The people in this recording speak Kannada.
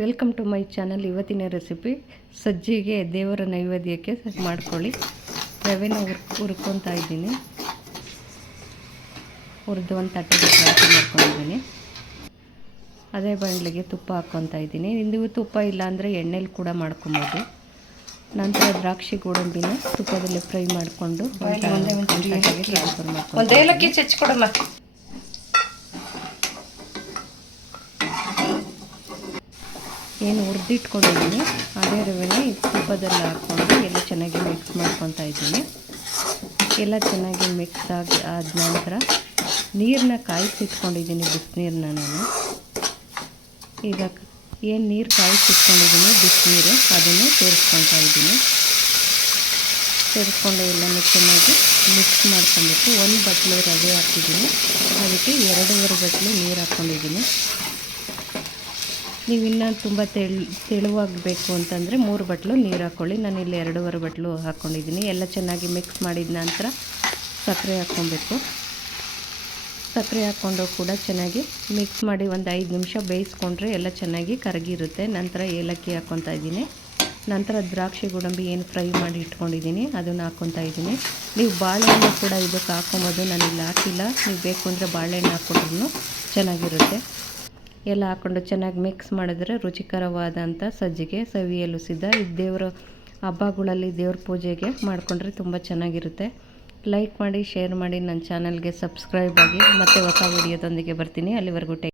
ವೆಲ್ಕಮ್ ಟು ಮೈ ಚಾನಲ್ ಇವತ್ತಿನ ರೆಸಿಪಿ ಸಜ್ಜಿಗೆ ದೇವರ ನೈವೇದ್ಯಕ್ಕೆ ಮಾಡ್ಕೊಳ್ಳಿ. ರವೆನ ಹುರ್ ಹುರ್ಕೊತಾ ಇದ್ದೀನಿ. ಹುರಿದು ಒಂದು ತಟ್ಟೆಗೆ ಜಾಸ್ತಿ ಮಾಡ್ಕೊಂಡಿದ್ದೀನಿ. ಅದೇ ಬಾಣಲಿಗೆ ತುಪ್ಪ ಹಾಕ್ಕೊತಾ ಇದ್ದೀನಿ. ಇಂದಿಗೂ ತುಪ್ಪ ಇಲ್ಲ ಅಂದರೆ ಎಣ್ಣೆಲಿ ಕೂಡ ಮಾಡ್ಕೊಬೋದು. ನಂತರ ದ್ರಾಕ್ಷಿ ಗೋಡಂಬಿನ ತುಪ್ಪದಲ್ಲಿ ಫ್ರೈ ಮಾಡಿಕೊಂಡು ಟ್ರಾನ್ಸ್ಫರ್ ಮಾಡ್ಕೊಂಡು ಒಂದು ಏಲಕ್ಕಿ ಚಚ್ಕೊಡಮ್ಮ ಏನು ಹುರಿದಿಟ್ಕೊಂಡಿದ್ದೀನಿ. ಅದೇ ರವೆನ ತುಪ್ಪದಲ್ಲಿ ಹಾಕ್ಕೊಂಡು ಎಲ್ಲ ಚೆನ್ನಾಗಿ ಮಿಕ್ಸ್ ಮಾಡ್ಕೊತಾ ಇದ್ದೀನಿ. ಎಲ್ಲ ಚೆನ್ನಾಗಿ ಮಿಕ್ಸ್ ಆಗಿ ಆದ ನಂತರ ನೀರನ್ನ ಕಾಯಿಸಿಟ್ಕೊಂಡಿದ್ದೀನಿ ಬಿಸಿನೀರನ್ನ ನಾನು. ಈಗ ಏನು ನೀರು ಕಾಯಿಸಿಟ್ಕೊಂಡಿದ್ದೀನಿ? ಬಿಸಿನೀರು. ಅದನ್ನು ಸೇರಿಸ್ಕೊತಾ ಇದ್ದೀನಿ. ಸೇರಿಸ್ಕೊಂಡು ಎಲ್ಲನೂ ಚೆನ್ನಾಗಿ ಮಿಕ್ಸ್ ಮಾಡ್ಕೊಬೇಕು ಒಂದು ಬಟ್ಲು ರವೆ ಹಾಕಿದ್ದೀನಿ. ಅದಕ್ಕೆ ಎರಡೂವರೆ ಬಟ್ಲು ನೀರು ಹಾಕ್ಕೊಂಡಿದ್ದೀನಿ. ನೀವು ಇನ್ನೂ ತುಂಬ ತೆಳು, ತೆಳುವಾಗಬೇಕು ಅಂತಂದರೆ ಮೂರು ಬಟ್ಲು ನೀರು ಹಾಕ್ಕೊಳ್ಳಿ ನಾನು ಇಲ್ಲಿ ಎರಡೂವರೆ ಬಟ್ಲು ಹಾಕ್ಕೊಂಡಿದ್ದೀನಿ ಎಲ್ಲ ಚೆನ್ನಾಗಿ ಮಿಕ್ಸ್ ಮಾಡಿದ ನಂತರ ಸಕ್ಕರೆ ಹಾಕ್ಕೊಬೇಕು. ಸಕ್ಕರೆ ಹಾಕ್ಕೊಂಡು ಕೂಡ ಚೆನ್ನಾಗಿ ಮಿಕ್ಸ್ ಮಾಡಿ ಒಂದು ಐದು ನಿಮಿಷ ಬೇಯಿಸ್ಕೊಂಡ್ರೆ ಎಲ್ಲ ಚೆನ್ನಾಗಿ ಕರಗಿರುತ್ತೆ. ನಂತರ ಏಲಕ್ಕಿ ಹಾಕ್ಕೊತಾ ಇದ್ದೀನಿ. ನಂತರ ದ್ರಾಕ್ಷಿ ಗೋಡಂಬಿ ಏನು ಫ್ರೈ ಮಾಡಿ ಇಟ್ಕೊಂಡಿದ್ದೀನಿ, ಅದನ್ನು ಹಾಕ್ಕೊತಾ ಇದ್ದೀನಿ. ನೀವು ಬಾಳೆಹಣ್ಣು ಕೂಡ ಇದಕ್ಕೆ ಹಾಕೊಂಬೋದು ನಾನು ಇಲ್ಲಿ ಹಾಕಿಲ್ಲ. ನೀವು ಬೇಕು ಅಂದರೆ ಬಾಳೆಹಣ್ಣು ಹಾಕ್ಕೊಂಡ್ರು ಚೆನ್ನಾಗಿರುತ್ತೆ. ಎಲ್ಲ ಹಾಕ್ಕೊಂಡು ಚೆನ್ನಾಗಿ ಮಿಕ್ಸ್ ಮಾಡಿದ್ರೆ ರುಚಿಕರವಾದಂಥ ಸಜ್ಜಿಗೆ ಸವಿಯಲು ಸಿದ್ಧ. ಇದು ದೇವರ ಹಬ್ಬಗಳಲ್ಲಿ ದೇವ್ರ ಪೂಜೆಗೆ ಮಾಡಿಕೊಂಡ್ರೆ ತುಂಬ ಚೆನ್ನಾಗಿರುತ್ತೆ. ಲೈಕ್ ಮಾಡಿ ಶೇರ್ ಮಾಡಿ, ನನ್ನ ಚಾನಲ್ಗೆ ಸಬ್ಸ್ಕ್ರೈಬ್ ಆಗಿ. ಮತ್ತೆ ಹೊಸ ವಿಡಿಯೋದೊಂದಿಗೆ ಬರ್ತೀನಿ. ಅಲ್ಲಿವರೆಗೂ ಟೇಕ್